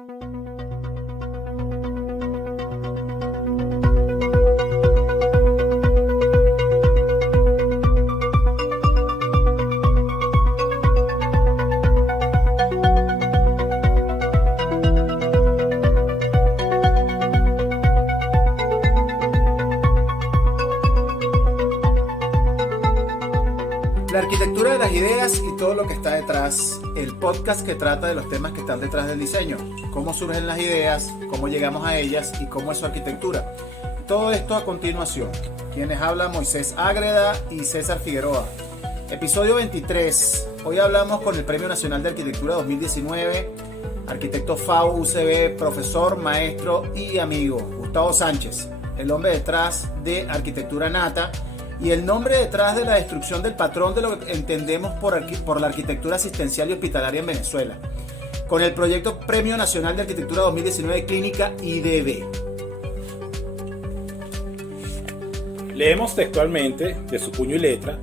La arquitectura de las ideas y todo lo que está detrás, el podcast que trata de los temas que están detrás del diseño, cómo surgen las ideas, cómo llegamos a ellas y cómo es su arquitectura. Todo esto a continuación. Quienes hablan: Moisés Ágreda y César Figueroa. Episodio 23. Hoy hablamos con el Premio Nacional de Arquitectura 2019, arquitecto FAU UCB, profesor, maestro y amigo, Gustavo Sánchez, el hombre detrás de Arquitectura Nata y el nombre detrás de la destrucción del patrón de lo que entendemos por la arquitectura asistencial y hospitalaria en Venezuela, con el proyecto Premio Nacional de Arquitectura 2019 Clínica IDB. Leemos textualmente, de su puño y letra: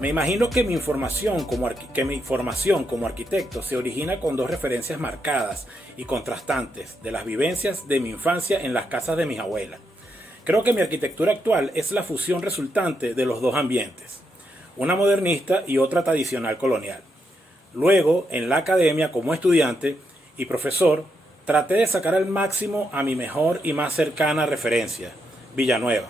me imagino que mi formación como arquitecto se origina con dos referencias marcadas y contrastantes de las vivencias de mi infancia en las casas de mis abuelas. Creo que mi arquitectura actual es la fusión resultante de los dos ambientes, una modernista y otra tradicional colonial. Luego, en la academia como estudiante y profesor, traté de sacar al máximo a mi mejor y más cercana referencia, Villanueva.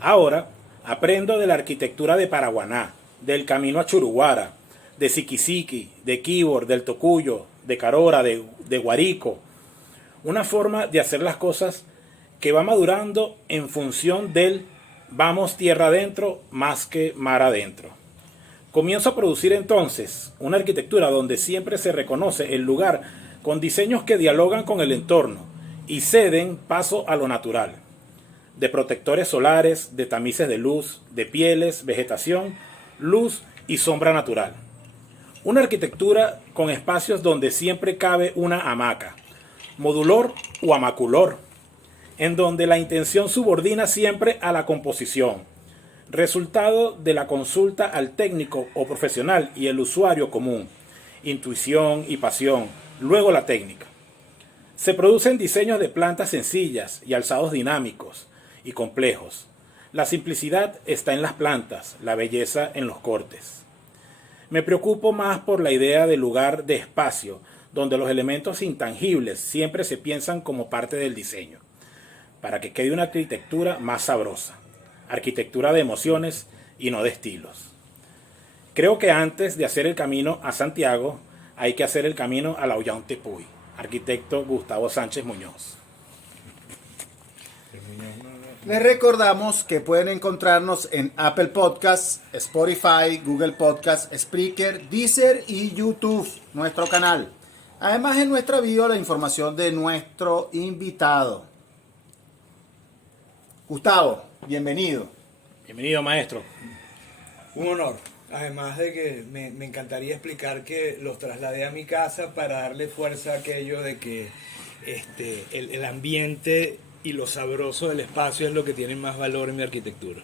Ahora, aprendo de la arquitectura de Paraguaná, del Camino a Churuguara, de Siquisiqui, de Quíbor, del Tocuyo, de Carora, de Guarico. Una forma de hacer las cosas que va madurando en función del vamos tierra adentro más que mar adentro. Comienzo a producir entonces una arquitectura donde siempre se reconoce el lugar con diseños que dialogan con el entorno y ceden paso a lo natural, de protectores solares, de tamices de luz, de pieles, vegetación, luz y sombra natural. Una arquitectura con espacios donde siempre cabe una hamaca, modulor o hamaculor, en donde la intención subordina siempre a la composición, resultado de la consulta al técnico o profesional y el usuario común, intuición y pasión, luego la técnica. Se producen diseños de plantas sencillas y alzados dinámicos y complejos. La simplicidad está en las plantas, la belleza en los cortes. Me preocupo más por la idea del lugar de espacio, donde los elementos intangibles siempre se piensan como parte del diseño, para que quede una arquitectura más sabrosa, arquitectura de emociones y no de estilos. Creo que antes de hacer el camino a Santiago, hay que hacer el camino a la Ollantaytambo. Arquitecto Gustavo Sánchez Muñoz. Les recordamos que pueden encontrarnos en Apple Podcasts, Spotify, Google Podcasts, Spreaker, Deezer y YouTube, nuestro canal. Además, en nuestra bio la información de nuestro invitado. Gustavo, bienvenido. Bienvenido, maestro. Un honor. Además de que me encantaría explicar que los trasladé a mi casa para darle fuerza a aquello de que el ambiente y lo sabroso del espacio es lo que tiene más valor en mi arquitectura.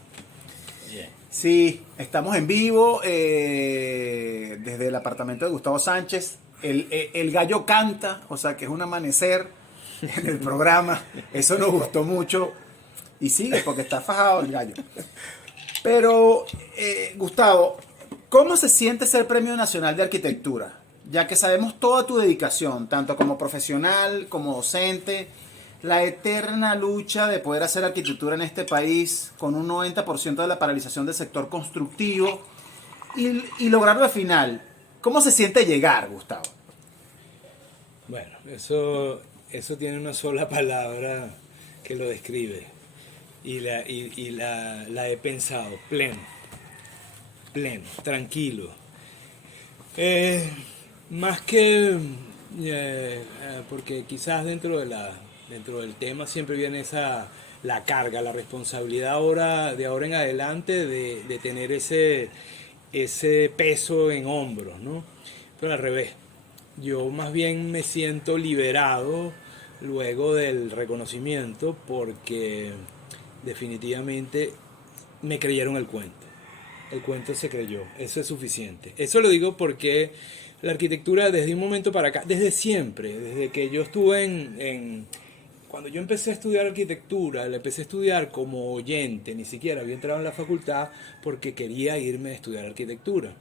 Bien. Sí, estamos en vivo desde el apartamento de Gustavo Sánchez. El gallo canta, o sea que es un amanecer en el programa. Eso nos gustó mucho. Y sigue porque está fajado el gallo. Pero, Gustavo, ¿cómo se siente ser Premio Nacional de Arquitectura? Ya que sabemos toda tu dedicación, tanto como profesional, como docente, la eterna lucha de poder hacer arquitectura en este país con un 90% de la paralización del sector constructivo y lograrlo al final. ¿Cómo se siente llegar, Gustavo? Bueno, eso tiene una sola palabra que lo describe. Y la he pensado, pleno, tranquilo. Más que, porque quizás dentro del tema siempre viene la carga, la responsabilidad de ahora en adelante de tener ese peso en hombros, ¿no? Pero al revés, yo más bien me siento liberado luego del reconocimiento porque definitivamente me creyeron el cuento. El cuento se creyó, eso es suficiente. Eso lo digo porque la arquitectura desde un momento para acá, desde siempre, desde que yo estuve cuando yo empecé a estudiar arquitectura, la empecé a estudiar como oyente, ni siquiera había entrado en la facultad porque quería irme a estudiar arquitectura.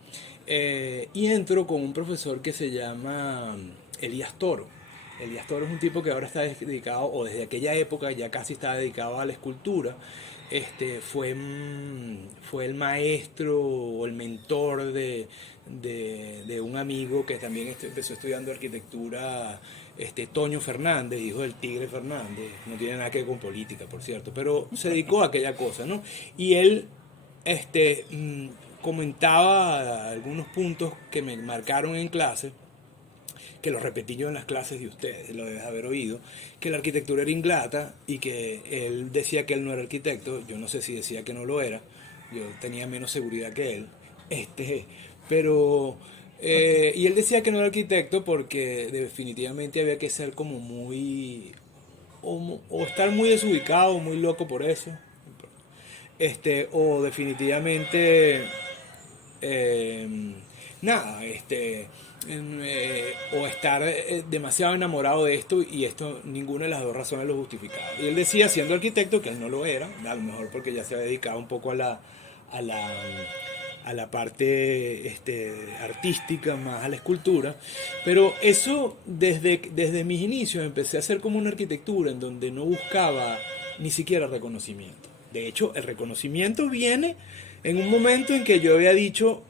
Y entro con un profesor que se llama Elías Toro. Elías Toro es un tipo que ahora está dedicado, o desde aquella época ya casi estaba dedicado a la escultura. Fue el maestro o el mentor de un amigo que también empezó estudiando arquitectura, Toño Fernández, hijo del Tigre Fernández. No tiene nada que ver con política, por cierto, pero se dedicó a aquella cosa, ¿no? Y él comentaba algunos puntos que me marcaron en clase, que lo repetí yo en las clases de ustedes, lo debes haber oído, que la arquitectura era ingrata y que él decía que él no era arquitecto. Yo no sé si decía que no lo era, yo tenía menos seguridad que él, pero y él decía que no era arquitecto porque definitivamente había que ser como muy o estar muy desubicado, muy loco por eso, o definitivamente nada, o estar demasiado enamorado de esto, y esto ninguna de las dos razones lo justificaba. Y él decía, siendo arquitecto, que él no lo era, a lo mejor porque ya se había dedicado un poco a la parte artística, más a la escultura, pero eso desde mis inicios empecé a hacer como una arquitectura en donde no buscaba ni siquiera reconocimiento. De hecho, el reconocimiento viene en un momento en que yo había dicho,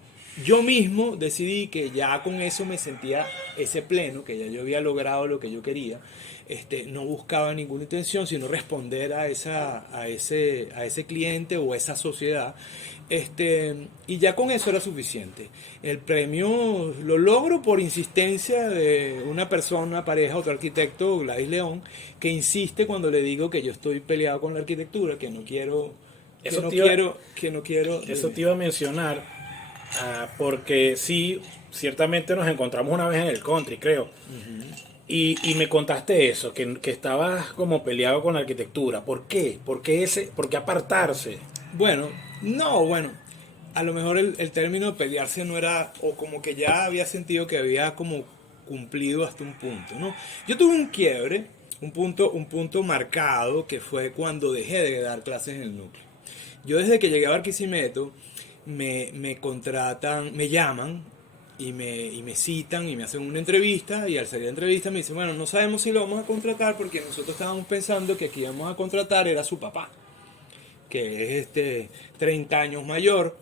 yo mismo decidí que ya con eso me sentía ese pleno, que ya yo había logrado lo que yo quería. No buscaba ninguna intención, sino responder a ese cliente o a esa sociedad. Y ya con eso era suficiente. El premio lo logro por insistencia de una persona, pareja, otro arquitecto, Gladys León, que insiste cuando le digo que yo estoy peleado con la arquitectura, que no quiero... Eso te iba a mencionar. Porque sí, ciertamente nos encontramos una vez en el country, creo. Uh-huh. Y me contaste eso, que estabas como peleado con la arquitectura. ¿Por qué? ¿Por qué apartarse? Bueno, a lo mejor el término pelearse no era, o como que ya había sentido que había como cumplido hasta un punto, ¿no? Yo tuve un quiebre, un punto marcado, que fue cuando dejé de dar clases en el núcleo. Yo desde que llegué a Barquisimeto, me contratan, me llaman y me citan y me hacen una entrevista, y al salir de la entrevista me dicen, bueno, no sabemos si lo vamos a contratar porque nosotros estábamos pensando que aquí íbamos a contratar era su papá, que es 30 años mayor,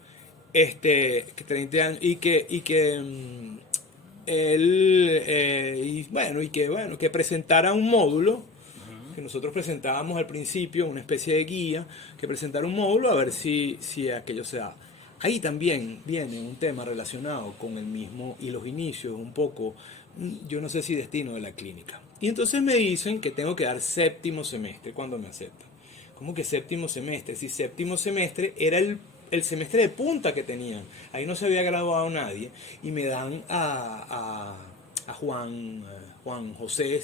que 30 años, y que él que presentara un módulo que nosotros presentábamos al principio, una especie de guía, que presentara un módulo a ver si aquello se da. Ahí también viene un tema relacionado con el mismo y los inicios, un poco, yo no sé si destino de la clínica. Y entonces me dicen que tengo que dar séptimo semestre cuando me aceptan. ¿Cómo que séptimo semestre? Si séptimo semestre era el semestre de punta que tenían. Ahí no se había graduado nadie. Y me dan a Juan José,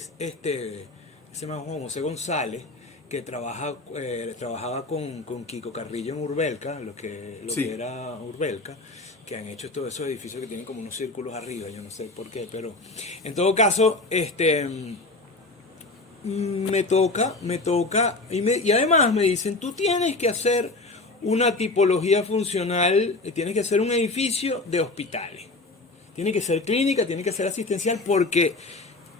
se llama Juan José González, que trabajaba con Kiko Carrillo en Urbelca, lo que era Urbelca, que han hecho todos esos edificios que tienen como unos círculos arriba, yo no sé por qué, pero en todo caso, me toca, y además me dicen, tú tienes que hacer una tipología funcional, tienes que hacer un edificio de hospitales, tiene que ser clínica, tiene que ser asistencial, porque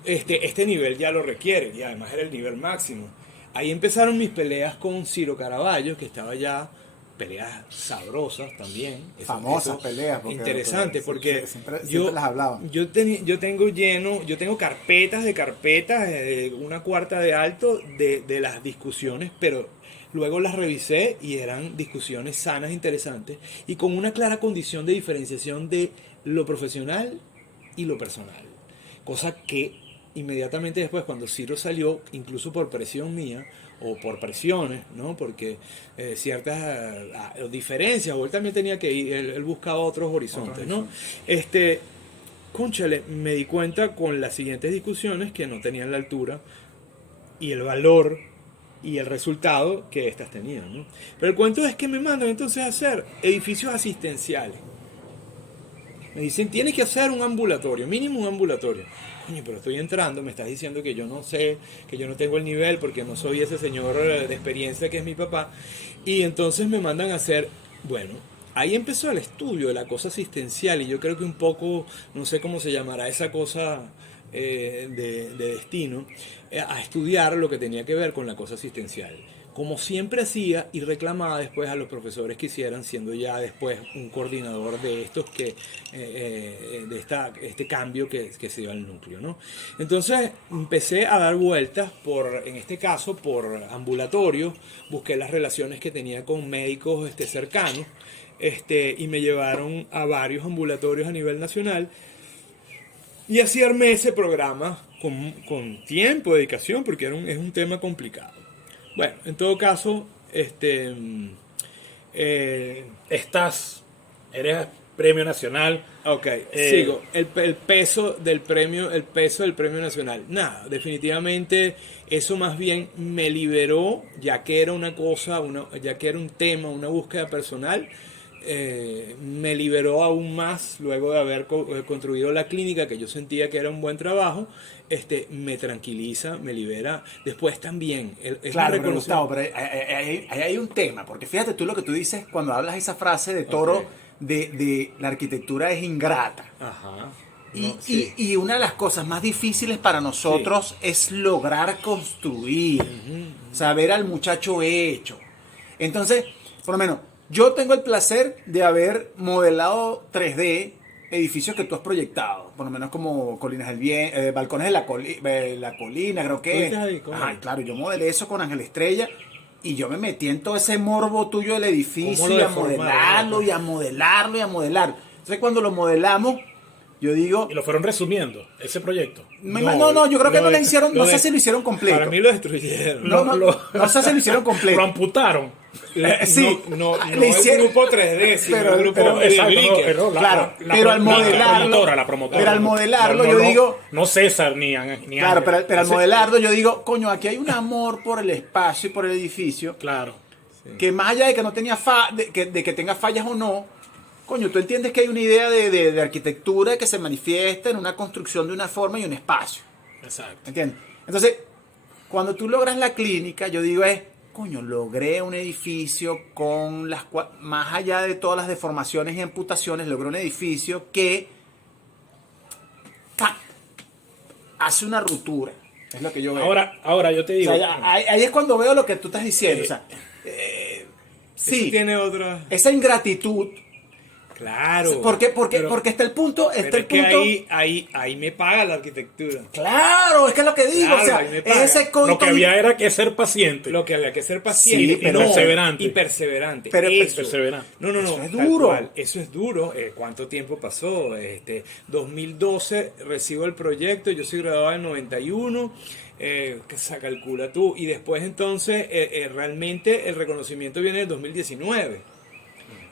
este nivel ya lo requiere, y además era el nivel máximo. Ahí empezaron mis peleas con Ciro Caraballo, que estaba ya, peleas sabrosas también. Famosas peleas. Interesante, porque siempre las hablaban. Yo tengo carpetas, una cuarta de alto de las discusiones, pero luego las revisé y eran discusiones sanas, interesantes, y con una clara condición de diferenciación de lo profesional y lo personal. Cosa que inmediatamente después, cuando Ciro salió, incluso por presión mía, o por presiones, ¿no? Porque ciertas diferencias, o él también tenía que ir, él buscaba otros horizontes, ¿no? Cónchale, me di cuenta con las siguientes discusiones que no tenían la altura y el valor y el resultado que estas tenían, ¿no? Pero el cuento es que me mandan entonces a hacer edificios asistenciales. Me dicen, tienes que hacer un ambulatorio, mínimo un ambulatorio. Coño, pero estoy entrando, me estás diciendo que yo no sé, que yo no tengo el nivel porque no soy ese señor de experiencia que es mi papá. Y entonces me mandan a hacer, bueno, ahí empezó el estudio de la cosa asistencial y yo creo que un poco, no sé cómo se llamará esa cosa de destino, a estudiar lo que tenía que ver con la cosa asistencial. Como siempre hacía y reclamaba después a los profesores que hicieran, siendo ya después un coordinador de estos este cambio que se dio al núcleo, ¿no? Entonces empecé a dar vueltas en este caso, por ambulatorios, busqué las relaciones que tenía con médicos cercanos, y me llevaron a varios ambulatorios a nivel nacional. Y así armé ese programa con tiempo, dedicación, porque es un tema complicado. Bueno, en todo caso, eres premio nacional. Ok, sigo. El peso del premio nacional. Nada, definitivamente eso más bien me liberó, ya que era una cosa, ya que era un tema, una búsqueda personal. Me liberó aún más luego de haber construido la clínica, que yo sentía que era un buen trabajo. Me tranquiliza, me libera. Después también claro, pero Gustavo, pero ahí hay un tema, porque fíjate tú lo que tú dices cuando hablas esa frase de Toro, okay, de la arquitectura es ingrata. Ajá. Y una de las cosas más difíciles para nosotros, sí, es lograr construir, saber al muchacho hecho. Entonces, por lo menos, yo tengo el placer de haber modelado 3D edificios que tú has proyectado, por lo menos como Colinas del Bien, Balcones de la Colina, creo que. Ay, claro, yo modelé eso con Ángel Estrella y yo me metí en todo ese morbo tuyo del edificio y a modelarlo y a modelarlo y a modelar. Entonces cuando lo modelamos, yo digo... Y lo fueron resumiendo, ese proyecto. No, yo creo que no le hicieron, no sé si lo hicieron completo. Para mí lo destruyeron. No sé si lo hicieron completo. Lo amputaron. Sí, no le hicieron el grupo 3D, sino el grupo pero al modelarlo, la promotora, pero al modelarlo yo digo, no César ni claro, pero al modelarlo yo digo, coño, aquí hay un amor por el espacio y por el edificio, claro, que más allá de que no tenía de que tenga fallas o no, coño, tú entiendes que hay una idea de arquitectura que se manifiesta en una construcción de una forma y un espacio. Exacto. ¿Entiendes? Entonces, cuando tú logras la clínica, yo digo coño, logré un edificio con más allá de todas las deformaciones y amputaciones, logré un edificio que hace una ruptura. Es lo que yo veo. Ahora yo te digo. O sea, ahí es cuando veo lo que tú estás diciendo. O sea, sí, tiene otra. Esa ingratitud. Claro. Porque está el punto. Ahí me paga la arquitectura. Claro, es que es lo que digo. Claro, o sea, es ese lo que había era que ser paciente. Lo que había que ser paciente. Sí, pero perseverante. Y perseverante. Pero perseverante. No. Eso es duro. Eso es duro. ¿Cuánto tiempo pasó? 2012 recibo el proyecto. Yo soy graduado en 91. Que se calcula tú. Y después entonces realmente el reconocimiento viene en el 2019.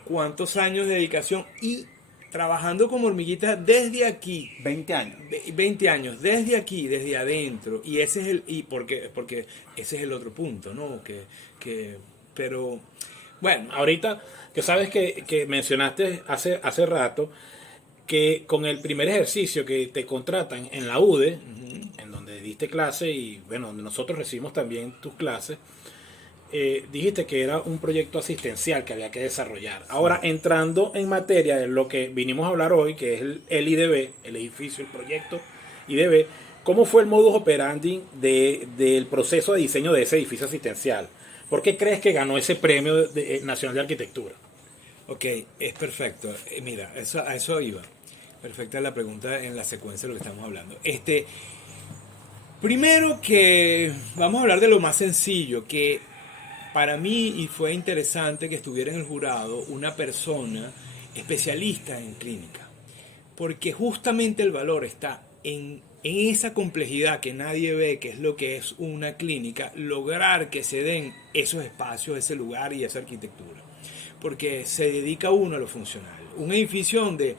¿Cuántos años de dedicación? Y trabajando como hormiguita desde aquí. 20 años. 20 años, desde aquí, desde adentro. Y ese es porque ese es el otro punto, ¿no? Pero, bueno. Ahorita, que sabes que mencionaste hace rato, que con el primer ejercicio que te contratan en la UDE, en donde diste clase y, bueno, donde nosotros recibimos también tus clases, dijiste que era un proyecto asistencial que había que desarrollar. Ahora, entrando en materia de lo que vinimos a hablar hoy, que es el IDB, el edificio, el proyecto IDB, ¿cómo fue el modus operandi del proceso de diseño de ese edificio asistencial? ¿Por qué crees que ganó ese premio nacional de arquitectura? Ok, es perfecto. Mira, a eso iba. Perfecta la pregunta en la secuencia de lo que estamos hablando. Primero que vamos a hablar de lo más sencillo, que para mí, y fue interesante que estuviera en el jurado una persona especialista en clínica, porque justamente el valor está en esa complejidad que nadie ve, que es lo que es una clínica, lograr que se den esos espacios, ese lugar y esa arquitectura, porque se dedica uno a lo funcional. Un edificio donde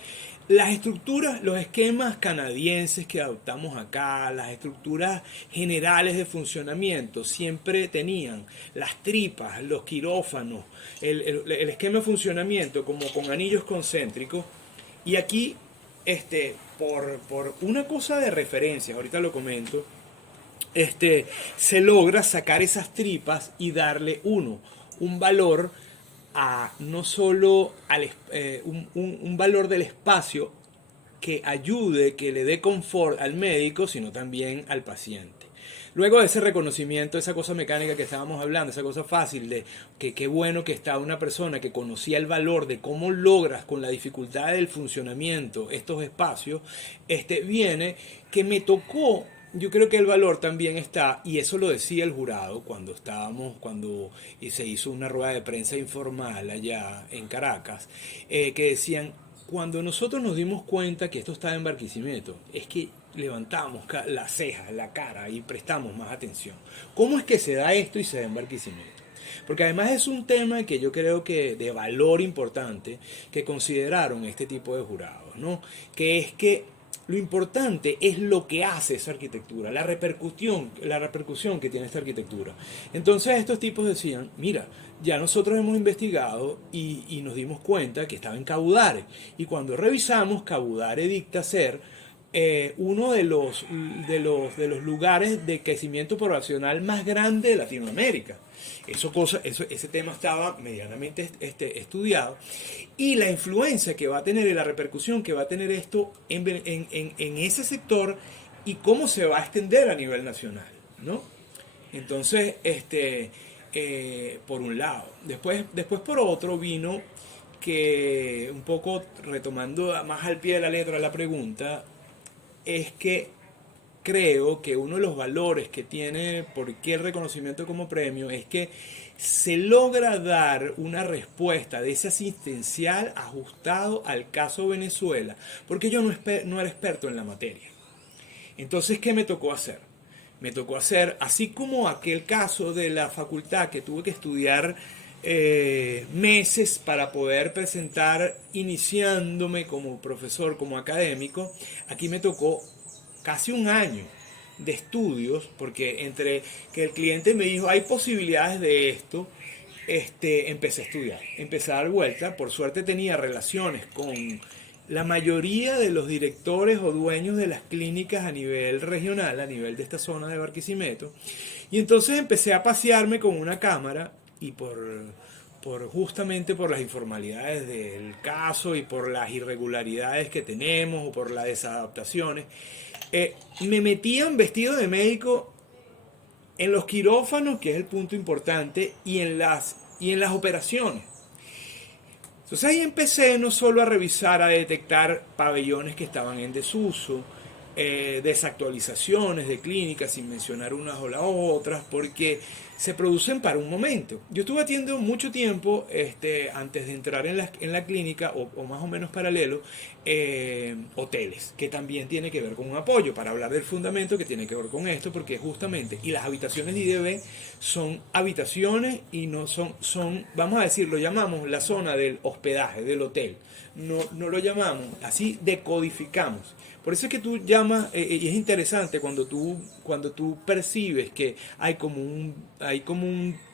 las estructuras, los esquemas canadienses que adoptamos acá, las estructuras generales de funcionamiento, siempre tenían las tripas, los quirófanos, el esquema de funcionamiento como con anillos concéntricos. Y aquí por una cosa de referencia, ahorita lo comento, se logra sacar esas tripas y darle un valor a no solo un valor del espacio que ayude, que le dé confort al médico, sino también al paciente. Luego de ese reconocimiento, esa cosa mecánica que estábamos hablando, esa cosa fácil de que qué bueno que está una persona que conocía el valor de cómo logras con la dificultad del funcionamiento estos espacios, viene que me tocó. Yo creo que el valor también está, y eso lo decía el jurado cuando se hizo una rueda de prensa informal allá en Caracas, que decían, cuando nosotros nos dimos cuenta que esto estaba en Barquisimeto, es que levantamos las cejas, la cara y prestamos más atención. ¿Cómo es que se da esto y se da en Barquisimeto? Porque además es un tema que yo creo que de valor importante que consideraron este tipo de jurados, ¿no? Que es que lo importante es lo que hace esa arquitectura, la repercusión que tiene esta arquitectura. Entonces estos tipos decían, mira, ya nosotros hemos investigado y nos dimos cuenta que estaba en Cabudare. Y cuando revisamos, Cabudare dicta ser uno de los lugares de crecimiento poblacional más grande de Latinoamérica. Ese tema estaba medianamente estudiado. Y la influencia que va a tener y la repercusión que va a tener esto en ese sector y cómo se va a extender a nivel nacional, ¿no? Entonces, por un lado. Después por otro vino que, un poco retomando más al pie de la letra la pregunta, es que creo que uno de los valores que tiene por qué el reconocimiento como premio es que se logra dar una respuesta de ese asistencial ajustado al caso Venezuela, porque yo no era experto en la materia. Entonces, ¿qué me tocó hacer? Me tocó hacer, así como aquel caso de la facultad que tuve que estudiar meses para poder presentar iniciándome como profesor, como académico, aquí me tocó casi un año de estudios, porque entre que el cliente me dijo hay posibilidades de esto, empecé a estudiar, empecé a dar vuelta. Por suerte tenía relaciones con la mayoría de los directores o dueños de las clínicas a nivel regional, a nivel de esta zona de Barquisimeto, y entonces empecé a pasearme con una cámara y justamente por las informalidades del caso y por las irregularidades que tenemos o por las desadaptaciones, me metían vestido de médico en los quirófanos, que es el punto importante, y en las operaciones. Entonces ahí empecé no solo a revisar, a detectar pabellones que estaban en desuso, desactualizaciones de clínicas, sin mencionar unas o las otras, porque se producen para un momento. Yo estuve atiendo mucho tiempo, antes de entrar en la clínica, o más o menos paralelo, hoteles, que también tiene que ver con un apoyo, para hablar del fundamento que tiene que ver con esto, porque justamente, y las habitaciones de IDB son habitaciones y no son, vamos a decir, lo llamamos la zona del hospedaje, del hotel. No lo llamamos, así decodificamos. Por eso es que tú llamas, y es interesante cuando tú percibes que hay como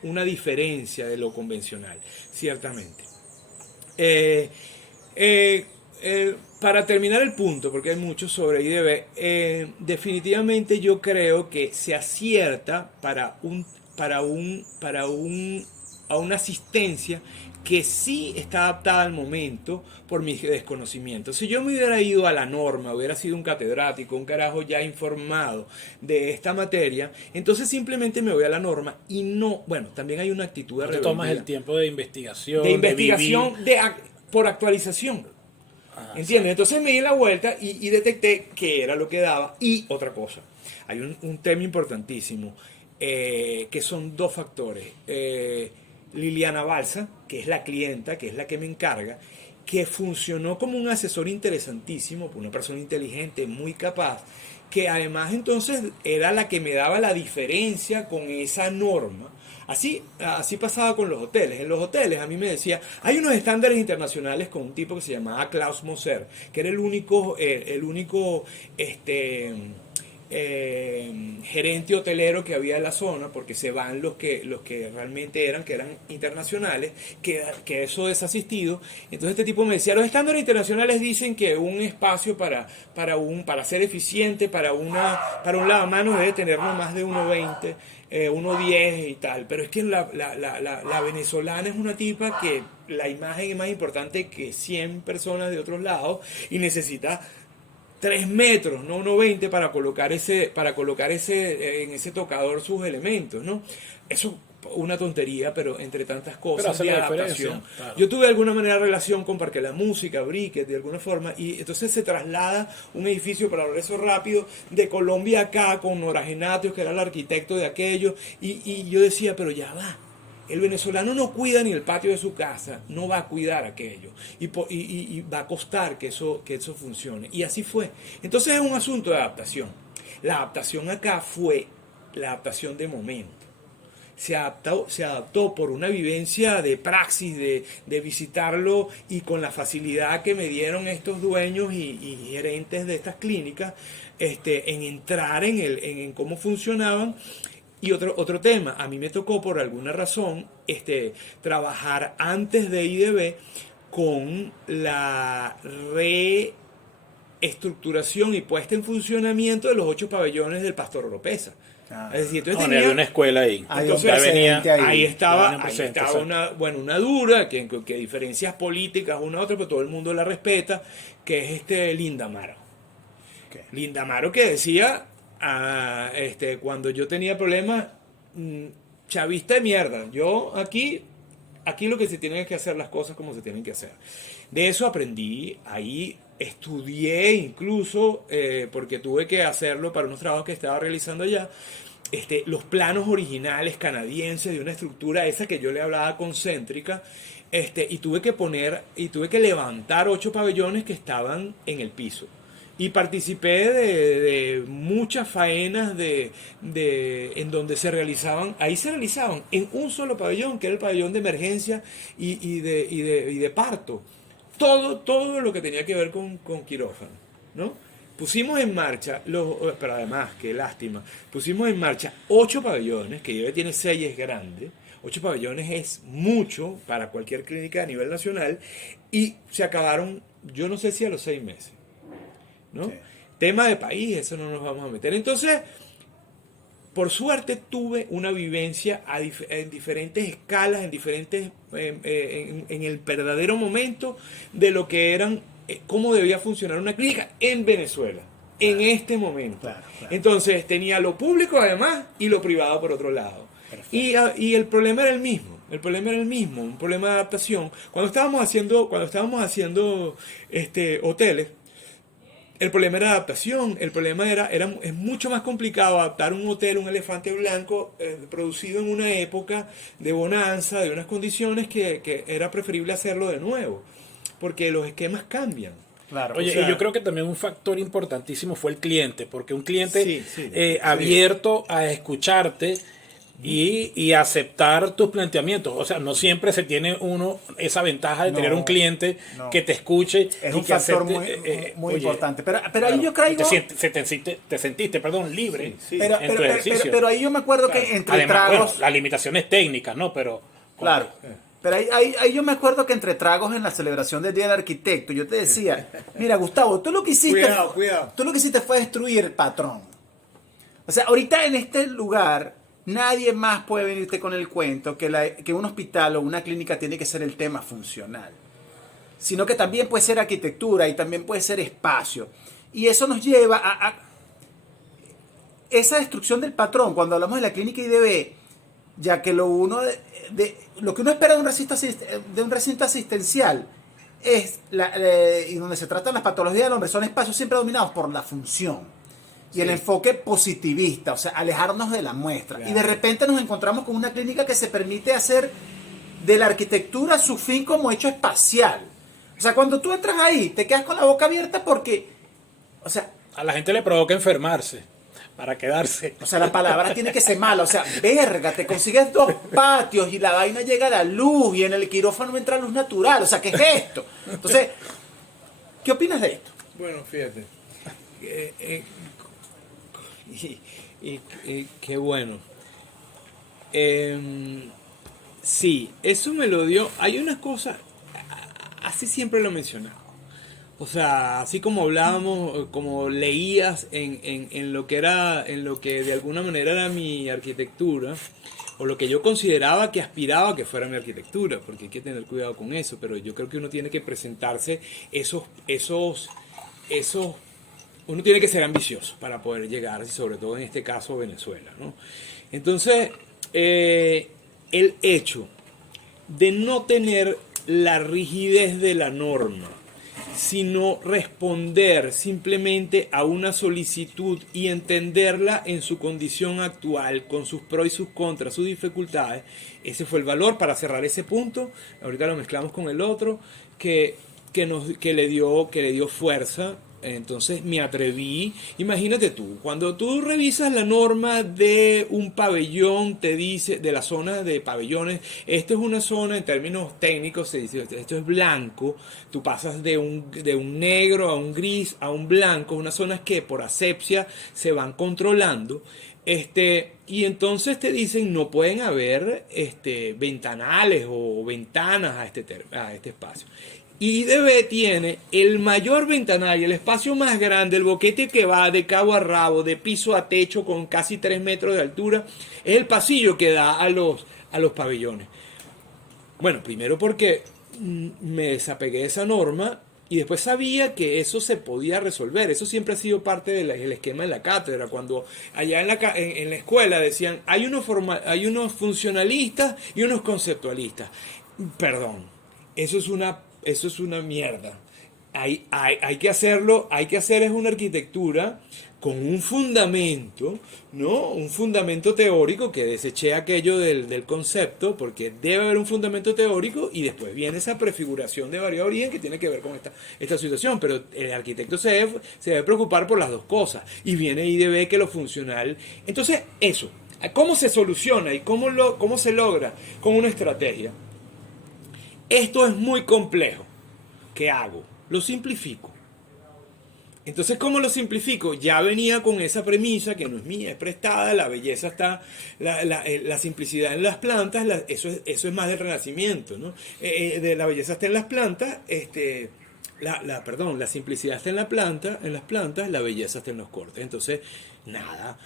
una diferencia de lo convencional, ciertamente. Para terminar el punto, porque hay mucho sobre IDB, definitivamente yo creo que se acierta a una asistencia que sí está adaptada al momento por mi desconocimiento. Si yo me hubiera ido a la norma, hubiera sido un catedrático, un carajo ya informado de esta materia, entonces simplemente me voy a la norma y no, bueno, también hay una actitud de rebeldía. Te tomas el tiempo de investigación. Por actualización. ¿Entiendes? Entonces me di la vuelta y detecté qué era lo que daba. Y otra cosa, hay un tema importantísimo, que son dos factores. Liliana Balsa, que es la clienta, que es la que me encarga, que funcionó como un asesor interesantísimo, una persona inteligente, muy capaz, que además entonces era la que me daba la diferencia con esa norma. Así pasaba con los hoteles. En los hoteles a mí me decía, hay unos estándares internacionales con un tipo que se llamaba Klaus Moser, que era el único gerente hotelero que había en la zona, porque se van los que realmente eran internacionales, que eso desasistido. Entonces este tipo me decía, los estándares internacionales dicen que un espacio para ser eficiente, para un lavamanos debe tener no más de 1,20, 1,10 y tal, pero es que la venezolana es una tipa que la imagen es más importante que 100 personas de otros lados y necesita 3 metros, no 1,20 para colocar en ese tocador sus elementos, ¿no? Eso una tontería, pero entre tantas cosas de adaptación. Claro. Yo tuve de alguna manera relación con Parque la Música, Bricket, de alguna forma, y entonces se traslada un edificio para Progreso Rápido de Colombia acá con Nora Genatios, que era el arquitecto de aquello, y yo decía, pero ya va. El venezolano no cuida ni el patio de su casa, no va a cuidar aquello y va a costar que eso funcione. Y así fue. Entonces es un asunto de adaptación. La adaptación acá fue la adaptación de momento. Se adaptó por una vivencia de praxis, de visitarlo y con la facilidad que me dieron estos dueños y gerentes de estas clínicas en entrar en cómo funcionaban. Y otro tema, a mí me tocó por alguna razón trabajar antes de IDB con la reestructuración y puesta en funcionamiento de los 8 pabellones del Pastor Oropesa. Es decir, entonces tenía una escuela ahí. Entonces, ahí estaba una dura, que diferencias políticas una a otra, pero todo el mundo la respeta, que es Lindamaro. Okay. Lindamaro que decía... cuando yo tenía problemas, chavista de mierda, yo aquí lo que se tiene es que hacer las cosas como se tienen que hacer. De eso aprendí, ahí estudié incluso, porque tuve que hacerlo para unos trabajos que estaba realizando allá, los planos originales canadienses de una estructura esa que yo le hablaba concéntrica, y tuve que levantar 8 pabellones que estaban en el piso. Y participé de muchas faenas en donde se realizaban en un solo pabellón, que era el pabellón de emergencia y de parto. Todo lo que tenía que ver con quirófano, ¿no? Pusimos en marcha, pero además, qué lástima, pusimos en marcha 8 pabellones, que ya tiene 6 es grande. 8 pabellones es mucho para cualquier clínica a nivel nacional, y se acabaron, yo no sé si a los 6 meses. ¿No? Sí. Tema de país, eso no nos vamos a meter. Entonces, por suerte tuve una vivencia en diferentes escalas, en el verdadero momento de lo que eran, cómo debía funcionar una clínica en Venezuela, en este momento. Claro. Entonces tenía lo público además y lo privado por otro lado. Y el problema era el mismo. Un problema de adaptación. Cuando estábamos haciendo hoteles, el problema era adaptación. El problema es mucho más complicado adaptar un hotel, un elefante blanco, producido en una época de bonanza, de unas condiciones que era preferible hacerlo de nuevo, porque los esquemas cambian. Claro. Oye, y yo creo que también un factor importantísimo fue el cliente, porque un cliente abierto a escucharte y aceptar tus planteamientos. O sea, no siempre se tiene uno esa ventaja de tener un cliente que te escuche. Es un factor muy importante. Pero ahí yo creo... Te sentiste libre en tu ejercicio. Pero ahí yo me acuerdo que entre además, tragos... las limitaciones técnicas, ¿no? Pero... Claro. Pero ahí yo me acuerdo que entre tragos en la celebración del Día del Arquitecto, yo te decía, mira, Gustavo, tú lo que hiciste fue destruir el patrón. O sea, ahorita en este lugar... Nadie más puede venirte con el cuento que un hospital o una clínica tiene que ser el tema funcional, sino que también puede ser arquitectura y también puede ser espacio. Y eso nos lleva a esa destrucción del patrón. Cuando hablamos de la clínica IDB, ya que lo que uno espera de un recinto asistencial es y donde se tratan las patologías del hombre, son espacios siempre dominados por la función. Y el enfoque positivista, o sea, alejarnos de la muestra. Claro. Y de repente nos encontramos con una clínica que se permite hacer de la arquitectura su fin como hecho espacial. O sea, cuando tú entras ahí, te quedas con la boca abierta porque, o sea... A la gente le provoca enfermarse para quedarse. O sea, la palabra tiene que ser mala. O sea, verga, te consigues 2 patios y la vaina llega a la luz y en el quirófano entra luz natural. O sea, ¿qué es esto? Entonces, ¿qué opinas de esto? Bueno, fíjate. y qué bueno. Sí, eso me lo dio. Hay unas cosas, así siempre lo he mencionado. O sea, así como hablábamos, como leías en lo que era, en lo que de alguna manera era mi arquitectura, o lo que yo consideraba que aspiraba que fuera mi arquitectura, porque hay que tener cuidado con eso, pero yo creo que uno tiene que presentarse uno tiene que ser ambicioso para poder llegar, sobre todo en este caso Venezuela, ¿no? Entonces, el hecho de no tener la rigidez de la norma, sino responder simplemente a una solicitud y entenderla en su condición actual, con sus pros y sus contras, sus dificultades. Ese fue el valor para cerrar ese punto. Ahorita lo mezclamos con el otro, que le dio fuerza. Entonces me atreví. Imagínate tú, cuando tú revisas la norma de un pabellón, te dice, de la zona de pabellones, esto es una zona, en términos técnicos se dice, esto es blanco. Tú pasas de un negro a un gris a un blanco, unas zonas que por asepsia se van controlando. Y entonces te dicen no pueden haber ventanales o ventanas a este espacio. Y IDB tiene el mayor ventanal y el espacio más grande, el boquete que va de cabo a rabo, de piso a techo con casi 3 metros de altura, es el pasillo que da a los pabellones. Bueno, primero porque me desapegué de esa norma y después sabía que eso se podía resolver. Eso siempre ha sido parte del esquema de la cátedra. Cuando allá en la escuela decían, hay unos funcionalistas y unos conceptualistas. Perdón, eso es una mierda. Hay que hacerlo, hay que hacer es una arquitectura con un fundamento, ¿no? Un fundamento teórico, que deseché aquello del concepto, porque debe haber un fundamento teórico y después viene esa prefiguración de variable origen que tiene que ver con esta situación, pero el arquitecto se debe preocupar por las dos cosas, y viene IDB que lo funcional. Entonces, eso, ¿cómo se soluciona y cómo se logra? Con una estrategia. Esto es muy complejo. ¿Qué hago? Lo simplifico. Entonces, ¿cómo lo simplifico? Ya venía con esa premisa que no es mía, es prestada, la belleza está, la simplicidad en las plantas, eso es más del Renacimiento, ¿no? De la belleza está en las plantas, la simplicidad está en las plantas, la belleza está en los cortes. Entonces, nada,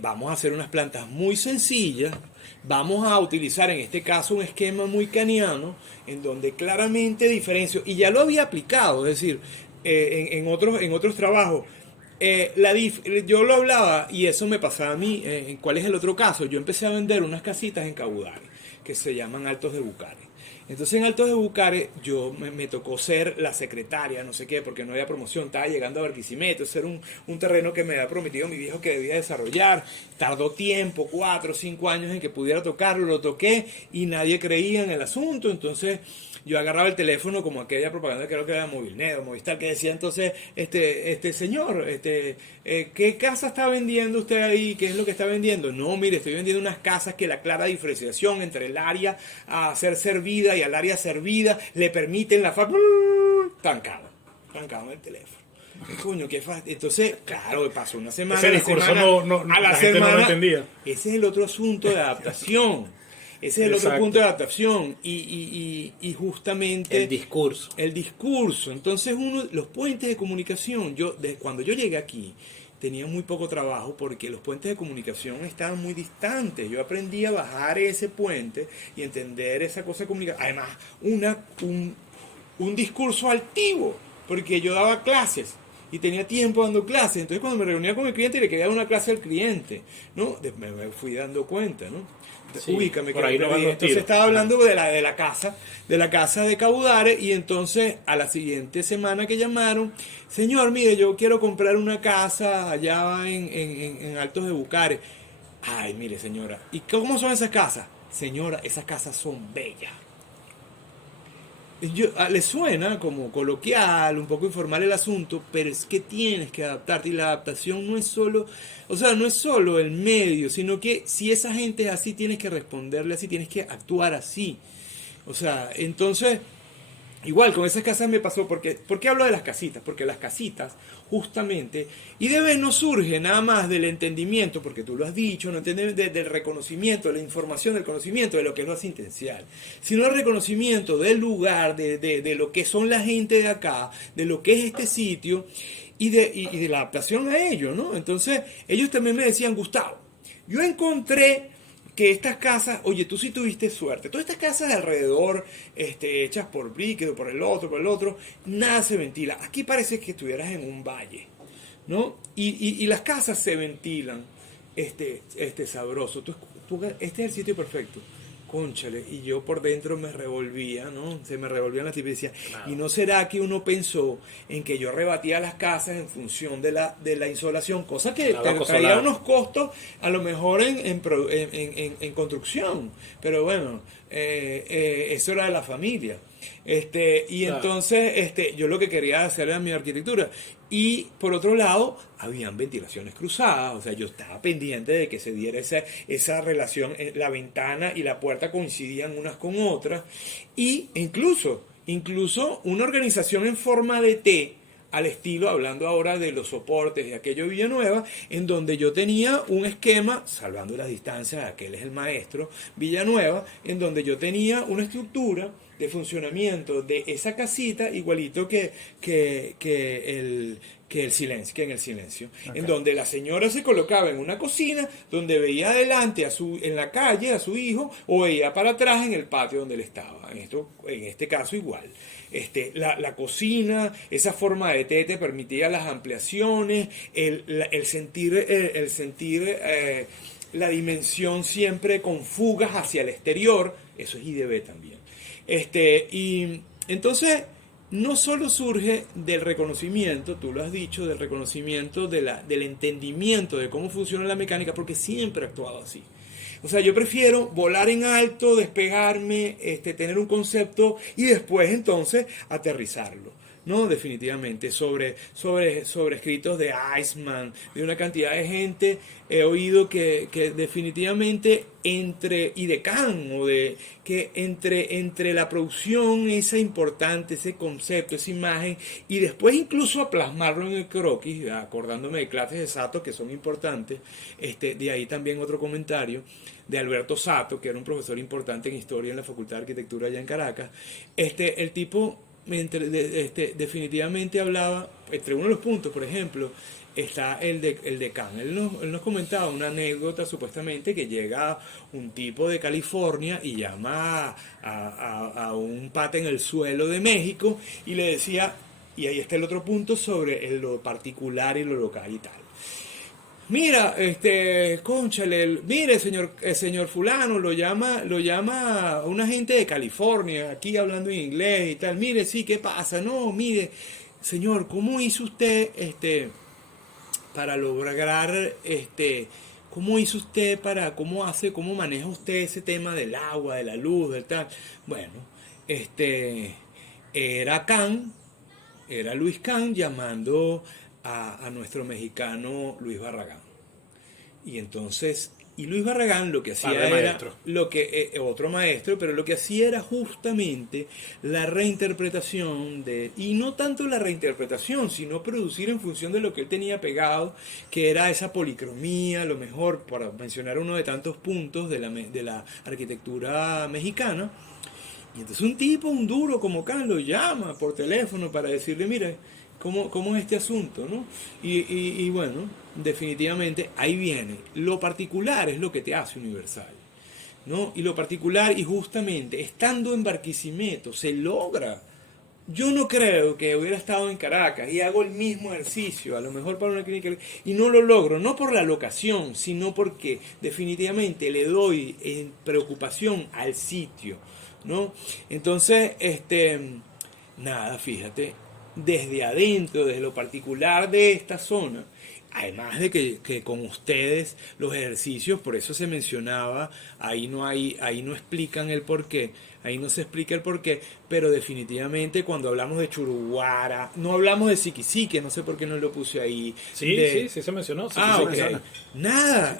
vamos a hacer unas plantas muy sencillas, vamos a utilizar en este caso un esquema muy kaniano, en donde claramente diferencio, y ya lo había aplicado, es decir, en otros trabajos. Yo lo hablaba y eso me pasaba a mí. ¿Cuál es el otro caso? Yo empecé a vender unas casitas en Cabudare que se llaman Altos de Bucare. Entonces en Altos de Bucare me tocó ser la secretaria, no sé qué, porque no había promoción, estaba llegando a Barquisimeto, ese era un terreno que me había prometido mi viejo que debía desarrollar. Tardó tiempo, 4 o 5 años en que pudiera tocarlo, lo toqué y nadie creía en el asunto. Entonces yo agarraba el teléfono como aquella propaganda, creo que era Movilnet o Movistar, que decía entonces, señor, ¿qué casa está vendiendo usted ahí? ¿Qué es lo que está vendiendo? No, mire, estoy vendiendo unas casas que la clara diferenciación entre el área a ser servida y al área servida le permiten trancado el teléfono. Coño, qué fácil. Entonces, claro, pasó una semana. Ese discurso a la gente semana, no lo entendía. Ese es el otro asunto de adaptación. Ese es el Exacto. otro punto de adaptación. Y justamente El discurso. El discurso. Entonces, los puentes de comunicación, cuando yo llegué aquí, tenía muy poco trabajo porque los puentes de comunicación estaban muy distantes. Yo aprendí a bajar ese puente y entender esa cosa de comunicación. Además, un discurso altivo, porque yo daba clases y tenía tiempo dando clases. Entonces, cuando me reunía con el cliente, le quería dar una clase al cliente, ¿no? Me fui dando cuenta, ¿no? Sí, Ubícame, por ahí no van los entonces tiros. estaba hablando de la casa de Cabudare, y entonces a la siguiente semana que llamaron, señor, mire, yo quiero comprar una casa allá en Altos de Bucare. Ay, mire, señora, ¿y cómo son esas casas? Señora, esas casas son bellas. Le suena como coloquial, un poco informal el asunto, pero es que tienes que adaptarte, y la adaptación no es solo el medio, sino que si esa gente es así, tienes que responderle así, tienes que actuar así. O sea, entonces igual con esas casas me pasó, porque, ¿por qué hablo de las casitas? Porque las casitas, justamente, y de vez no surge nada más del entendimiento, porque tú lo has dicho, no entiendes del reconocimiento, de la información, del conocimiento de lo que es lo asistencial, sino el reconocimiento del lugar, de lo que son la gente de acá, de lo que es este sitio, y de la adaptación a ello, ¿no? Entonces, ellos también me decían, Gustavo, yo encontré que estas casas, oye, tú sí tuviste suerte. Todas estas casas de alrededor, hechas por Bríquido, por el otro, nada se ventila. Aquí parece que estuvieras en un valle, ¿no? Y las casas se ventilan, sabroso. Este es el sitio perfecto. Cónchale, y yo por dentro me revolvía, ¿no? Se me revolvían las tipas y decía, claro. ¿Y no será que uno pensó en que yo rebatía las casas en función de la insolación? Cosa que traía unos costos a lo mejor en construcción, pero bueno, eso era de la familia. Y claro. Entonces yo lo que quería hacer era mi arquitectura. Y por otro lado, habían ventilaciones cruzadas, o sea, yo estaba pendiente de que se diera esa relación, la ventana y la puerta coincidían unas con otras, y incluso una organización en forma de T, al estilo, hablando ahora de los soportes de aquello Villanueva, en donde yo tenía un esquema, salvando las distancias, aquel es el maestro Villanueva, en donde yo tenía una estructura de funcionamiento de esa casita igualito que en el silencio, okay. En donde la señora se colocaba en una cocina donde veía adelante en la calle a su hijo, o veía para atrás en el patio donde él estaba. En este caso igual. La cocina, esa forma de T te permitía las ampliaciones, el sentir la dimensión siempre con fugas hacia el exterior. Eso es IDB también. Y entonces no solo surge del reconocimiento, tú lo has dicho, del reconocimiento del entendimiento de cómo funciona la mecánica, porque siempre he actuado así. O sea, yo prefiero volar en alto, despegarme, tener un concepto y después entonces aterrizarlo. No, definitivamente, sobre escritos de Eisman, de una cantidad de gente, he oído que definitivamente y de Kahn, que entre la producción, esa importante, ese concepto, esa imagen, y después incluso a plasmarlo en el croquis, acordándome de clases de Sato que son importantes, de ahí también otro comentario de Alberto Sato, que era un profesor importante en historia en la Facultad de Arquitectura allá en Caracas. El tipo definitivamente hablaba, entre uno de los puntos, por ejemplo, está el de Kahn. Él nos comentaba una anécdota, supuestamente, que llega un tipo de California y llama a un pata en el suelo de México y le decía, y ahí está el otro punto sobre lo particular y lo local y tal. Mira, cónchale, mire, señor fulano, lo llama una gente de California, aquí hablando en inglés y tal. Mire, sí, ¿qué pasa? No, mire, señor, ¿cómo hizo usted, para lograr, cómo hizo usted cómo maneja usted ese tema del agua, de la luz, del tal? Bueno, era Luis Kahn llamando a nuestro mexicano Luis Barragán. Y entonces, Luis Barragán lo que hacía era otro maestro, pero lo que hacía era justamente la reinterpretación y no tanto la reinterpretación, sino producir en función de lo que él tenía pegado, que era esa policromía, a lo mejor, para mencionar uno de tantos puntos de la arquitectura mexicana. Y entonces un duro como Kahn lo llama por teléfono para decirle, mire, ¿cómo es este asunto? ¿No? Y bueno, definitivamente ahí viene. Lo particular es lo que te hace universal, ¿no? Y lo particular, y justamente estando en Barquisimeto, se logra. Yo no creo que hubiera estado en Caracas y hago el mismo ejercicio, a lo mejor para una clínica, y no lo logro, no por la locación, sino porque definitivamente le doy preocupación al sitio, ¿no? Entonces, nada, fíjate, desde adentro, desde lo particular de esta zona, Además de que con ustedes los ejercicios, por eso se mencionaba, ahí no explican el porqué, ahí no se explica el porqué, pero definitivamente cuando hablamos de Churuguara, no hablamos de Siquisique, no sé por qué no lo puse ahí. Sí se mencionó. Sí, Ah, se ok. menciona. Nada,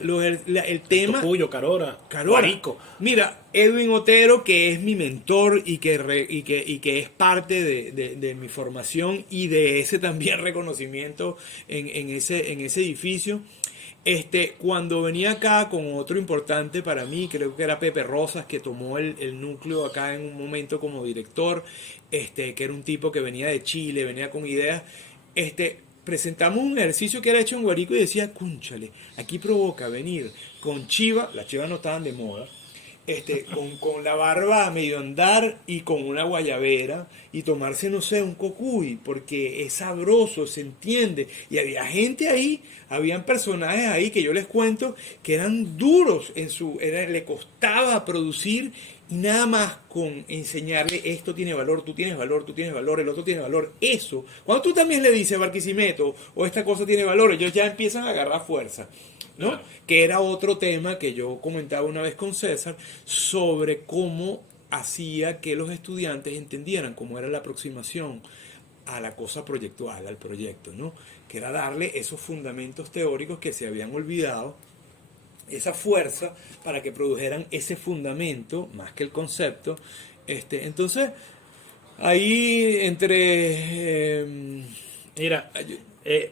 el tema... Tocuyo, Carora, Guarico. Mira, Edwin Otero, que es mi mentor y que es parte de mi formación y de ese también reconocimiento en ese edificio. Cuando venía acá con otro importante para mí, creo que era Pepe Rosas, que tomó el núcleo acá en un momento como director, que era un tipo que venía de Chile, venía con ideas, presentamos un ejercicio que era hecho en Guarico y decía, cúnchale, aquí provoca venir con chiva, las chivas no estaban de moda, con la barba a medio andar y con una guayabera y tomarse, no sé, un cocuy, porque es sabroso, se entiende. Y había gente ahí, habían personajes ahí que yo les cuento que eran duros le costaba producir y nada más con enseñarle esto tiene valor, tú tienes valor, tú tienes valor, el otro tiene valor. Eso, cuando tú también le dices Barquisimeto o esta cosa tiene valor, ellos ya empiezan a agarrar fuerza. ¿No? Claro. Que era otro tema que yo comentaba una vez con César sobre cómo hacía que los estudiantes entendieran cómo era la aproximación a la cosa proyectual, al proyecto, ¿no? Que era darle esos fundamentos teóricos que se habían olvidado, esa fuerza para que produjeran ese fundamento más que el concepto. Entonces, ahí mira,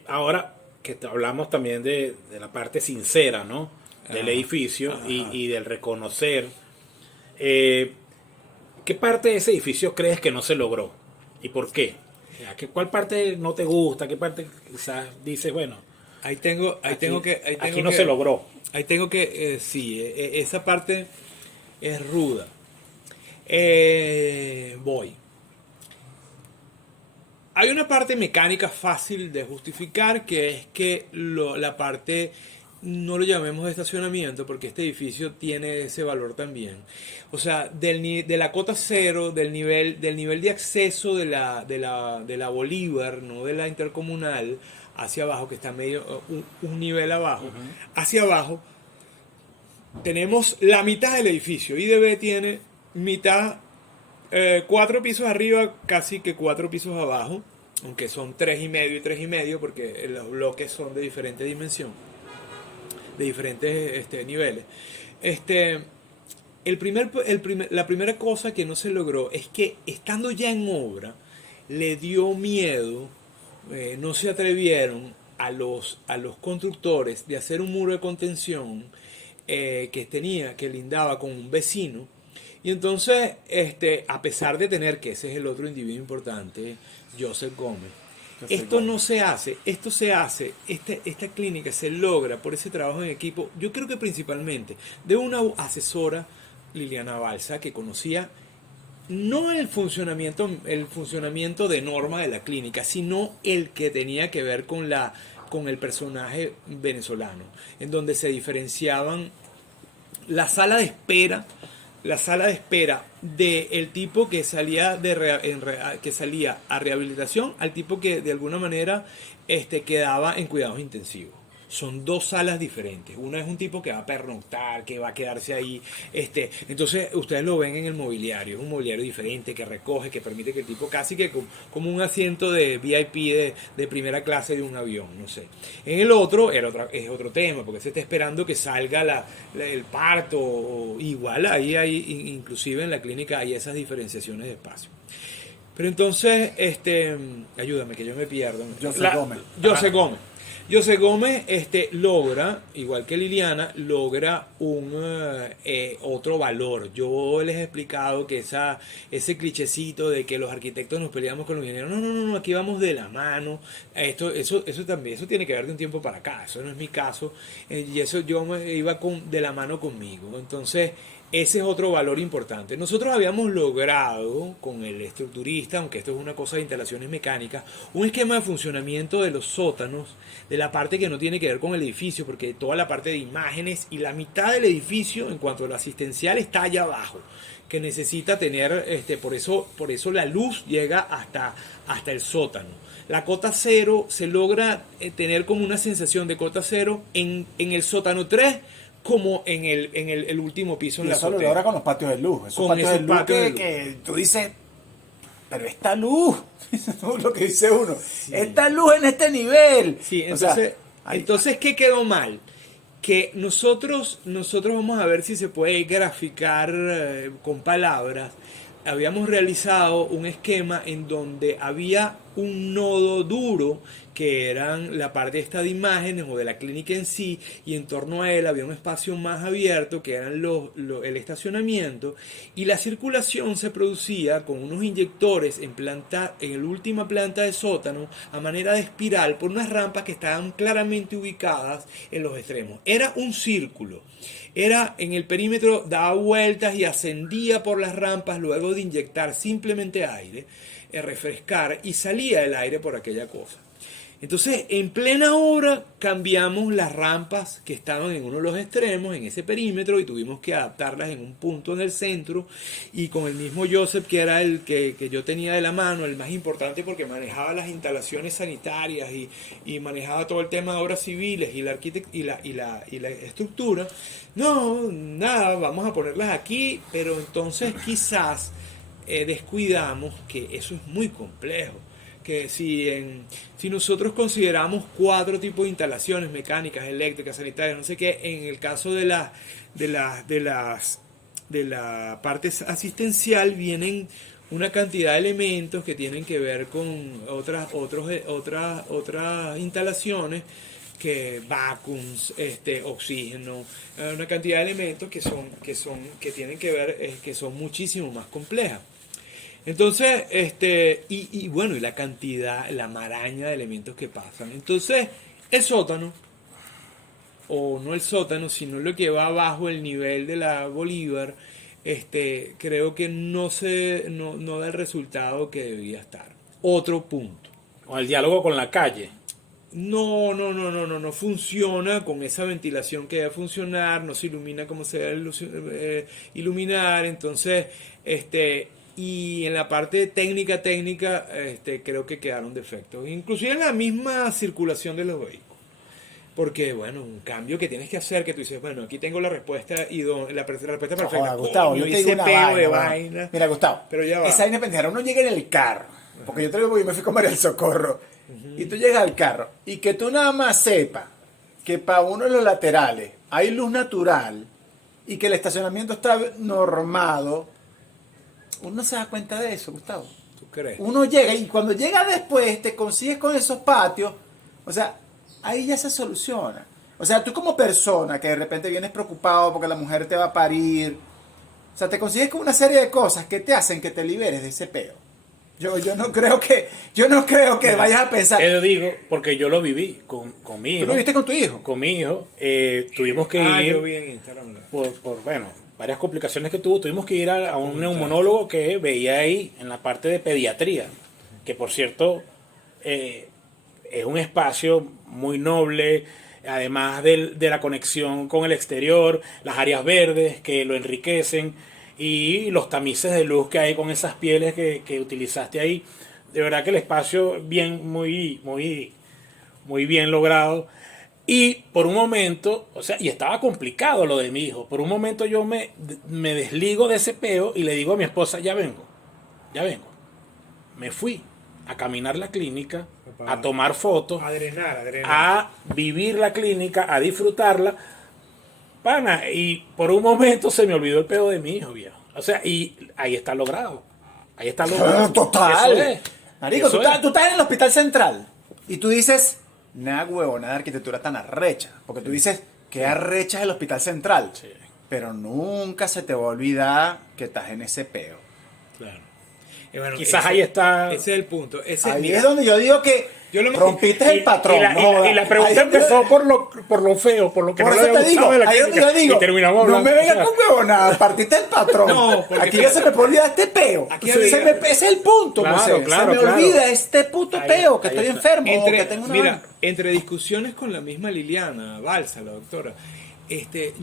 ahora que hablamos también de la parte sincera, ¿no? Del edificio y del reconocer. ¿Qué parte de ese edificio crees que no se logró? ¿Y por qué? ¿Cuál parte no te gusta? ¿Qué parte quizás dices, bueno, aquí no se logró? Ahí tengo que, sí, esa parte es ruda. Voy. Hay una parte mecánica fácil de justificar, que es que la parte, no lo llamemos de estacionamiento, porque este edificio tiene ese valor también. O sea, de la cota cero, del nivel de acceso de la Bolívar, no de la Intercomunal, hacia abajo, que está medio un nivel abajo, hacia abajo, tenemos la mitad del edificio. IDB tiene mitad, 4 pisos arriba, casi que 4 pisos abajo, aunque son 3,5 y 3,5 porque los bloques son de diferente dimensión, de diferentes niveles. La primera cosa que no se logró es que, estando ya en obra, le dio miedo, no se atrevieron a los constructores de hacer un muro de contención que lindaba con un vecino. Y entonces, a pesar de tener, que ese es el otro individuo importante, Joseph Gómez, no se hace, esta clínica se logra por ese trabajo en equipo, yo creo que principalmente de una asesora, Liliana Balsa, que conocía no el funcionamiento de norma de la clínica, sino el que tenía que ver con el personaje venezolano, en donde se diferenciaban la sala de espera del tipo que salía que salía a rehabilitación al tipo que de alguna manera quedaba en cuidados intensivos. Son 2 salas diferentes. Una es un tipo que va a pernoctar, que va a quedarse ahí. Entonces, ustedes lo ven en el mobiliario. Es un mobiliario diferente que recoge, que permite que el tipo casi que como un asiento de VIP de primera clase de un avión, no sé. En el otro es otro tema, porque se está esperando que salga el parto. Igual ahí hay, inclusive en la clínica hay esas diferenciaciones de espacio. Pero entonces, ayúdame que yo me pierdo. José Gómez. José Gómez logra, igual que Liliana, logra otro valor. Yo les he explicado que ese clichecito de que los arquitectos nos peleamos con los ingenieros, no, aquí vamos de la mano. Eso también, eso tiene que ver de un tiempo para acá, eso no es mi caso, y eso yo me iba de la mano conmigo. Entonces, ese es otro valor importante. Nosotros habíamos logrado con el estructurista, aunque esto es una cosa de instalaciones mecánicas, un esquema de funcionamiento de los sótanos, de la parte que no tiene que ver con el edificio, porque toda la parte de imágenes y la mitad del edificio en cuanto a lo asistencial está allá abajo, que necesita tener, por eso la luz llega hasta el sótano. La cota cero se logra tener como una sensación de cota cero en el sótano 3, como en el último piso en la eso lo azotea. logra con los patios de luz. Esos Con patios esos de luz patios de luz. que tú dices, pero esta luz, eso es lo que dice uno, esta luz en este nivel. Sí, O sea, entonces ¿qué quedó mal? Que nosotros vamos a ver si se puede graficar con palabras. Habíamos realizado un esquema en donde había un nodo duro que eran la parte esta de imágenes o de la clínica en sí, y en torno a él había un espacio más abierto que eran el estacionamiento, y la circulación se producía con unos inyectores en la última planta de sótano a manera de espiral por unas rampas que estaban claramente ubicadas en los extremos. Era un círculo. Era en el perímetro, daba vueltas y ascendía por las rampas luego de inyectar simplemente aire, refrescar, y salía el aire por aquella cosa. Entonces, en plena obra cambiamos las rampas que estaban en uno de los extremos, en ese perímetro, y tuvimos que adaptarlas en un punto en el centro, y con el mismo Joseph, que era el que yo tenía de la mano, el más importante porque manejaba las instalaciones sanitarias y manejaba todo el tema de obras civiles y la estructura. No, nada, vamos a ponerlas aquí, pero entonces quizás descuidamos que eso es muy complejo. Que si nosotros consideramos 4 tipos de instalaciones mecánicas, eléctricas, sanitarias, no sé qué, en el caso de la parte asistencial vienen una cantidad de elementos que tienen que ver con otras instalaciones, que vacuums, oxígeno, una cantidad de elementos que tienen que ver, que son muchísimo más complejas. Entonces, y bueno, y la cantidad, la maraña de elementos que pasan. Entonces, el sótano, o no el sótano, sino lo que va abajo el nivel de la Bolívar, creo que no da el resultado que debería estar. Otro punto. Con el diálogo con la calle. No funciona con esa ventilación que debe funcionar, no se ilumina como se debe iluminar. Entonces, y en la parte técnica, creo que quedaron defectos, inclusive en la misma circulación de los vehículos, porque bueno, un cambio que tienes que hacer, que tú dices, bueno, aquí tengo la respuesta la respuesta perfecta. Joder, Gustavo, yo te digo una vaina. Mira, Gustavo, pero ya va. Esa vaina pendeja, uno llega en el carro, porque yo te digo, porque yo me fui a comer el Socorro, y tú llegas al carro, y que tú nada más sepas que para uno de los laterales hay luz natural, y que el estacionamiento está normado. Uno no se da cuenta de eso, Gustavo. ¿Tú crees? Uno llega, y cuando llega después te consigues con esos patios, o sea, ahí ya se soluciona. O sea, tú como persona que de repente vienes preocupado porque la mujer te va a parir, o sea, te consigues con una serie de cosas que te hacen que te liberes de ese peo. Yo no creo que vayas a pensar. Te lo digo porque yo lo viví con mi hijo. ¿Tú lo viste con tu hijo? Con mi hijo. Tuvimos que ir yo vi en Instagram. por varias complicaciones que tuvimos que ir a un neumonólogo que veía ahí en la parte de pediatría, que por cierto es un espacio muy noble, además de la conexión con el exterior, las áreas verdes que lo enriquecen y los tamices de luz que hay con esas pieles que utilizaste ahí. De verdad que el espacio muy bien logrado. Y por un momento, o sea, y estaba complicado lo de mi hijo, por un momento yo me desligo de ese peo y le digo a mi esposa, ya vengo. Me fui a caminar la clínica, a tomar fotos, A drenar. a vivir la clínica, a disfrutarla, pana, y por un momento se me olvidó el peo de mi hijo, viejo. O sea, y ahí está logrado. Total. Eso es. Marico, Eso tú estás en el hospital central y tú dices, nada huevona de arquitectura tan arrecha. Porque tú dices, qué arrecha es el hospital central. Sí. Pero nunca se te va a olvidar que estás en ese peo. Claro. Y bueno, Quizás ahí está. Ese es el punto. Ahí es donde yo digo que Rompiste el patrón. Y la pregunta empezó por lo feo, por lo que por no eso le te digo, gustaba de la ahí es donde clínica. yo digo, Y terminamos no hablando. me vengas con huevonadas, partiste el patrón. No, porque aquí ya se me puede olvidar este peo. Aquí Ese había- ese es el punto, Claro, José. claro, se me claro. olvida este puto Ahí- peo, que ahí estoy está. enfermo o que tengo una vaina. Entre discusiones con la misma Liliana Balsa, la doctora,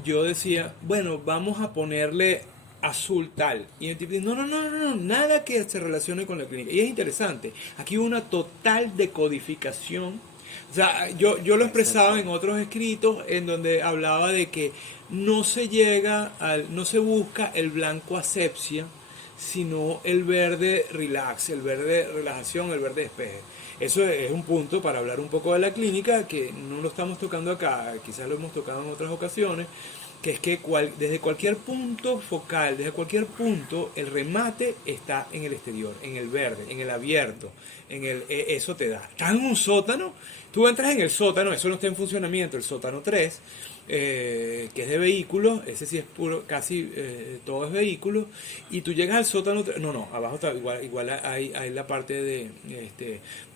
yo decía, bueno, vamos a ponerle azul tal. Y el tipo dice, no, nada que se relacione con la clínica. Y es interesante, aquí hubo una total decodificación. O sea, yo lo expresaba en otros escritos en donde hablaba de que no se busca el blanco asepsia, sino el verde relax, el verde relajación, el verde despeje. Eso es un punto para hablar un poco de la clínica que no lo estamos tocando acá, quizás lo hemos tocado en otras ocasiones, que es que desde cualquier punto focal, desde cualquier punto, el remate está en el exterior, en el verde, en el abierto, eso te da. Estás en un sótano, tú entras en el sótano, eso no está en funcionamiento, el sótano 3, que es de vehículos, ese sí es puro, casi todo es vehículos, y tú llegas al sótano 3, abajo está, igual hay la parte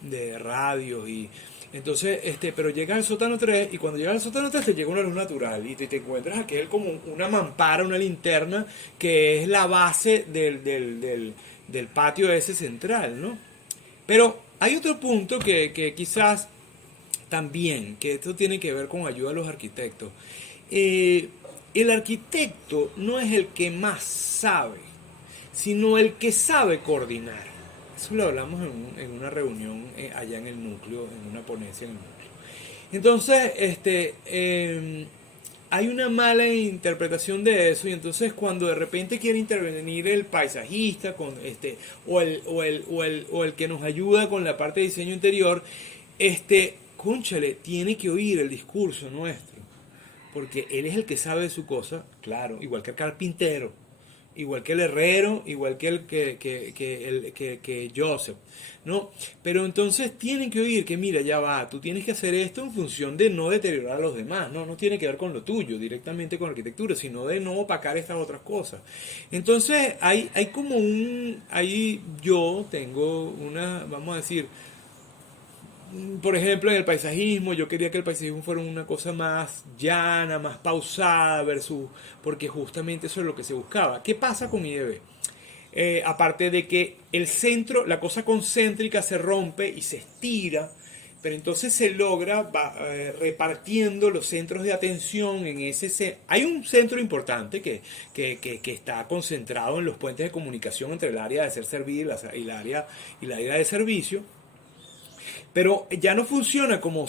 de radios y... Entonces, pero llegas al sótano 3 y cuando llegas al sótano 3 te llega una luz natural y te encuentras aquel como una mampara, una linterna que es la base del patio ese central, ¿no? Pero hay otro punto que quizás también, que esto tiene que ver con ayuda a los arquitectos. El arquitecto no es el que más sabe, sino el que sabe coordinar. Eso lo hablamos en una reunión allá en el núcleo, en una ponencia en el núcleo. Entonces, hay una mala interpretación de eso y entonces cuando de repente quiere intervenir el paisajista o el que nos ayuda con la parte de diseño interior, cónchale, tiene que oír el discurso nuestro, porque él es el que sabe de su cosa, claro, igual que el carpintero, igual que el herrero, igual que que Joseph, ¿no? Pero entonces tienen que oír que mira, ya va, tú tienes que hacer esto en función de no deteriorar a los demás, no tiene que ver con lo tuyo, directamente con la arquitectura, sino de no opacar estas otras cosas. Entonces hay como ahí yo tengo una, vamos a decir, por ejemplo, en el paisajismo, yo quería que el paisajismo fuera una cosa más llana, más pausada, porque justamente eso es lo que se buscaba. ¿Qué pasa con IDB? Aparte de que el centro, la cosa concéntrica se rompe y se estira, pero entonces se logra repartiendo los centros de atención en ese... Hay un centro importante que está concentrado en los puentes de comunicación entre el área de ser servida y el área de servicio, pero ya no funciona como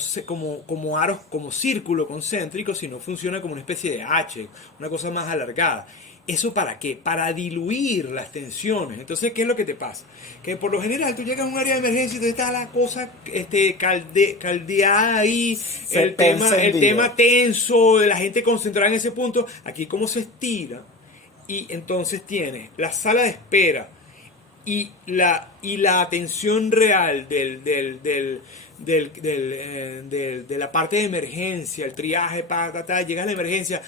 aros, como círculo concéntrico, sino funciona como una especie de H, una cosa más alargada. ¿Eso para qué? Para diluir las tensiones. Entonces, ¿qué es lo que te pasa? Que por lo general tú llegas a un área de emergencia y te está la cosa caldeada ahí, el tema tenso, de la gente concentrada en ese punto. Aquí como se estira y entonces tienes la sala de espera y la atención real de la parte de emergencia, el triaje, llegas a la emergencia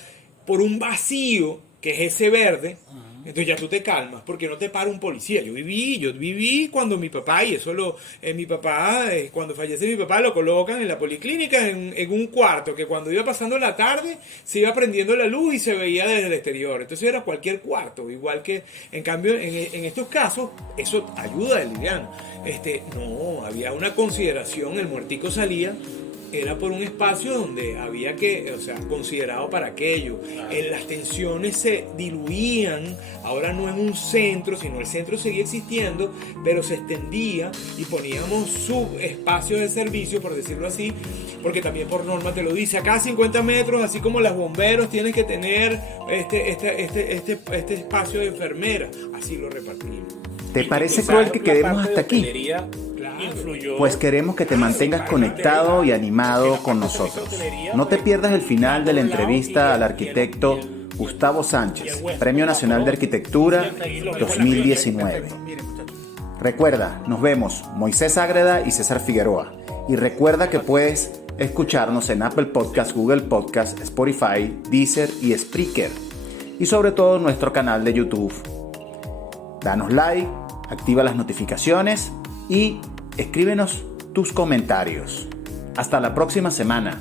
por un vacío que es ese verde. Entonces ya tú te calmas, porque no te para un policía. Yo viví cuando mi papá, y eso cuando fallece mi papá, lo colocan en la policlínica en un cuarto, que cuando iba pasando la tarde, se iba prendiendo la luz y se veía desde el exterior. Entonces era cualquier cuarto, igual que, en cambio, en estos casos, eso ayuda a Liliana. No, había una consideración, el muertico salía, era por un espacio donde había considerado para aquello. Las tensiones se diluían, ahora no en un centro, sino el centro seguía existiendo, pero se extendía y poníamos subespacios de servicio, por decirlo así, porque también por norma te lo dice, a cada 50 metros, así como los bomberos, tienes que tener este espacio de enfermera, así lo repartimos. ¿Te parece cruel que quedemos hasta aquí? Pues queremos que te mantengas conectado y animado con nosotros. No te pierdas el final de la entrevista al arquitecto Gustavo Sánchez, Premio Nacional de Arquitectura 2019. Recuerda, nos vemos Moisés Ágreda y César Figueroa. Y recuerda que puedes escucharnos en Apple Podcast, Google Podcast, Spotify, Deezer y Spreaker. Y sobre todo nuestro canal de YouTube. Danos like, activa las notificaciones y escríbenos tus comentarios. Hasta la próxima semana.